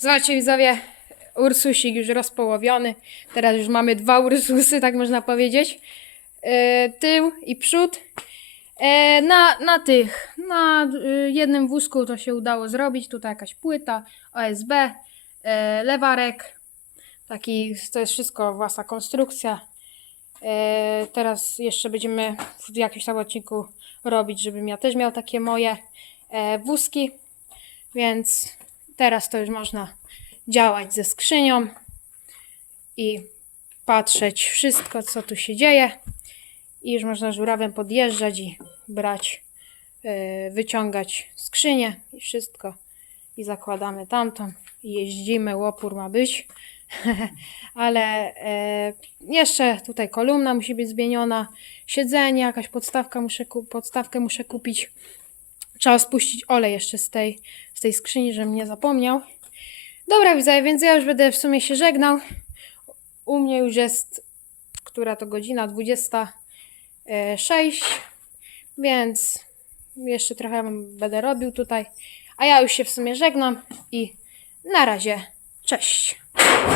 Zobaczcie widzowie, Ursusik już rozpołowiony. Teraz już mamy dwa Ursusy, tak można powiedzieć. E, tył i przód. E, na, na tych, na y, jednym wózku to się udało zrobić. Tutaj jakaś płyta, OSB, e, lewarek. Taki, to jest wszystko własna konstrukcja. E, teraz jeszcze będziemy w jakimś tam odcinku robić, żebym ja też miał takie moje e, wózki. Więc teraz to już można działać ze skrzynią i patrzeć wszystko, co tu się dzieje. I już można żurawem podjeżdżać i brać, e, wyciągać skrzynię i wszystko. I zakładamy tamtą i jeździmy, łopór ma być. Ale e, jeszcze tutaj kolumna musi być zmieniona, siedzenie, jakaś podstawka muszę, podstawkę muszę kupić. Trzeba spuścić olej jeszcze z tej, z tej skrzyni, żebym nie zapomniał. Dobra, widzę, więc ja już będę w sumie się żegnał. U mnie już jest, która to godzina? 26, więc jeszcze trochę będę robił tutaj. A ja już się w sumie żegnam i na razie, cześć.